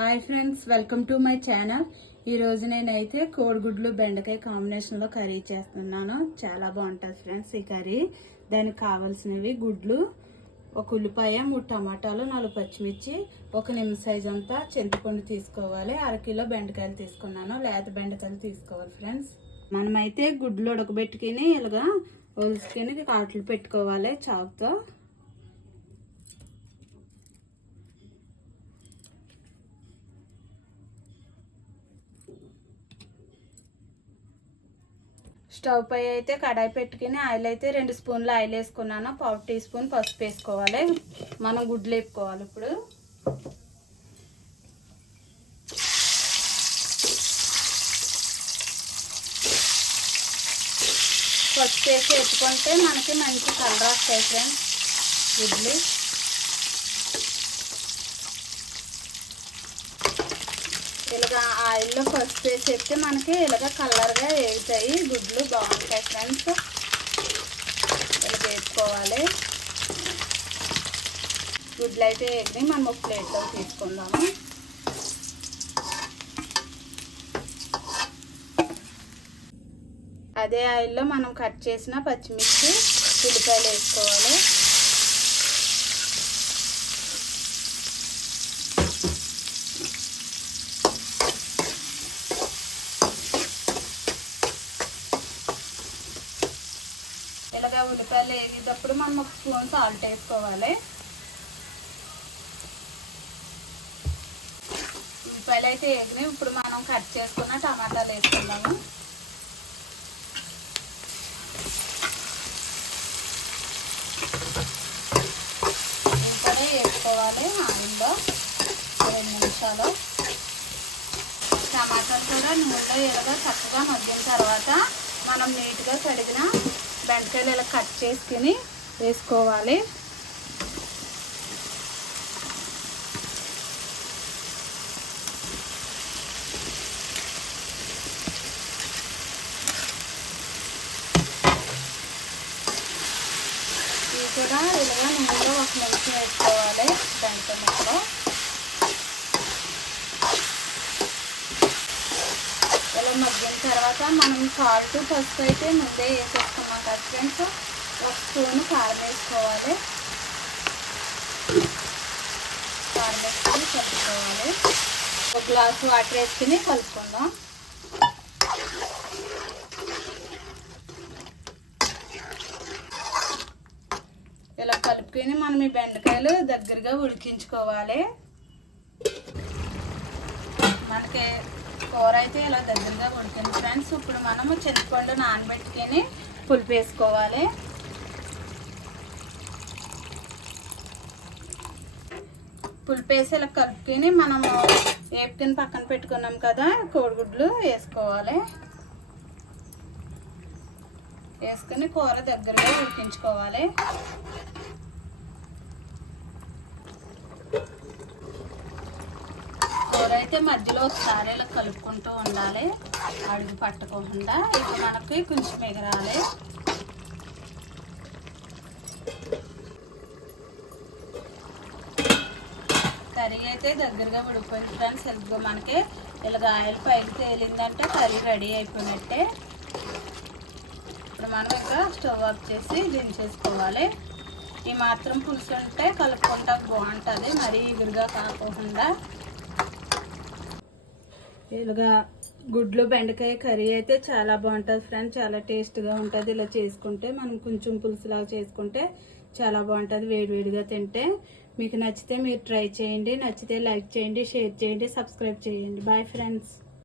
Hi friends, welcome to my channel. ఈరోజు నేనైతే కోడిగుడ్లు బెండకాయ కాంబినేషన్లో కర్రీ చేస్తున్నాను. చాలా బాగుంటుంది ఫ్రెండ్స్ ఈ కర్రీ. దానికి కావాల్సినవి గుడ్లు, ఒక ఉల్లిపాయ, 3 టమాటాలు, 4 పచ్చిమిర్చి, ఒక నిమ్మ సైజ్ అంతా చింతపండు తీసుకోవాలి. 1/2 కిలో బెండకాయలు తీసుకున్నాను. లేత బెండకాయలు తీసుకోవాలి ఫ్రెండ్స్. మనమైతే గుడ్లు ఉడకబెట్టుకుని ఇలాగా ఒలుసుకుని కాట్లు పెట్టుకోవాలి చాకుతో. స్టవ్ పై అయితే కడాయి పెట్టుకుని ఆయిల్ అయితే 2 స్పూన్లు ఆయిల్ వేసుకున్నాను. 1/2 టీ స్పూన్ పసుపు వేసుకోవాలి. మనం గుడ్లు వేపుకోవాలి. ఇప్పుడు పసుపు వేసి వేపుకుంటే మనకి మంచి కలర్ వస్తాయి ఫ్రెండ్స్ గుడ్లు. ఇలాగా ఆయిల్లో పసుపు వేసి వేస్తే మనకి ఇలాగ కలర్గా వేగుతాయి గుడ్లు, బాగుంటాయి ఫ్రెండ్స్. ఇలా వేసుకోవాలి. గుడ్లు అయితే వేగి మనం ఒక ప్లేట్లో తీసుకుందాము. అదే ఆయిల్లో మనం కట్ చేసిన పచ్చిమిర్చి, ఉల్లిపాయలు వేసుకోవాలి. ఇలాగా ఉల్లిపాయలు వేగేటప్పుడు మనం 1 స్పూన్ సాల్ట్ వేసుకోవాలి. ఉల్లిపాయలు అయితే వేగినాయి. ఇప్పుడు మనం కట్ చేసుకున్న టమాటాలు వేసుకుందాము. ఉల్లిపాయ వేసుకోవాలి ఆయిల్లో 2 నిమిషాలు. టమాటాలు కూడా నూనెలో ఇలాగా చక్కగా మగ్గిన తర్వాత మనం నీట్గా కడిగిన బెండకాయలు ఇలా కట్ చేసుకుని వేసుకోవాలి. ఇవి కూడా ఇలాగా నూనెలో 1 నిమిషం వేసుకోవాలి బెండకాయ ముక్కలు. ఇలా మగ్గిన తర్వాత మనం సాల్ట్, పసుపు అయితే ముందే వేసేసుకున్నాం కదా ఫ్రెండ్స్. 1 స్పూన్ కారం వేసుకోవాలి. కారం వేసుకొని కలుపుకోవాలి. 1 గ్లాసు వాటర్ వేసుకుని కలుపుకుందాం. ఇలా కలుపుకొని మనం ఈ బెండకాయలు దగ్గరగా ఉడికించుకోవాలి. మనకి కూర అయితే ఇలా దగ్గరగా ఉడికింది ఫ్రెండ్స్. ఇప్పుడు మనము చింతపండు నానబెట్టుకొని పులుపు వేసుకోవాలి. పులుపు వేసి ఇలా కలుపుకొని మనము వేపుకొని పక్కన పెట్టుకున్నాం కదా కోడిగుడ్లు వేసుకోవాలి. వేసుకొని కూర దగ్గరగా ఉడికించుకోవాలి. కూర అయితే మధ్యలో ఒకసారి ఇలా కలుపుకుంటూ ఉండాలి, అడుగు పట్టకుండా. ఇక మనకి కొంచెం ఎగరాలి. కర్రీ అయితే దగ్గరగా ఉడికిపోయింది ఫ్రెండ్స్. మనకి ఇలాగ ఆయిల్ పైకి తేలిందంటే కర్రీ రెడీ అయిపోయినట్టే. ఇప్పుడు మనం ఇంకా స్టవ్ ఆఫ్ చేసి దించేసుకోవాలి. ఈ మాత్రం పులుసు ఉంటే కలుపుకుంటా బాగుంటుంది, మరీ ఎగురుగా కాకుండా. ఇలాగా గుడ్లు బెండకాయ కర్రీ అయితే చాలా బాగుంటుంది ఫ్రెండ్స్. చాలా టేస్ట్గా ఉంటుంది. ఇలా చేసుకుంటే మనం కొంచెం పులుసులాగా చేసుకుంటే చాలా బాగుంటుంది వేడివేడిగా తింటే. మీకు నచ్చితే మీరు ట్రై చేయండి. నచ్చితే లైక్ చేయండి, షేర్ చేయండి, సబ్స్క్రైబ్ చేయండి. Bye friends.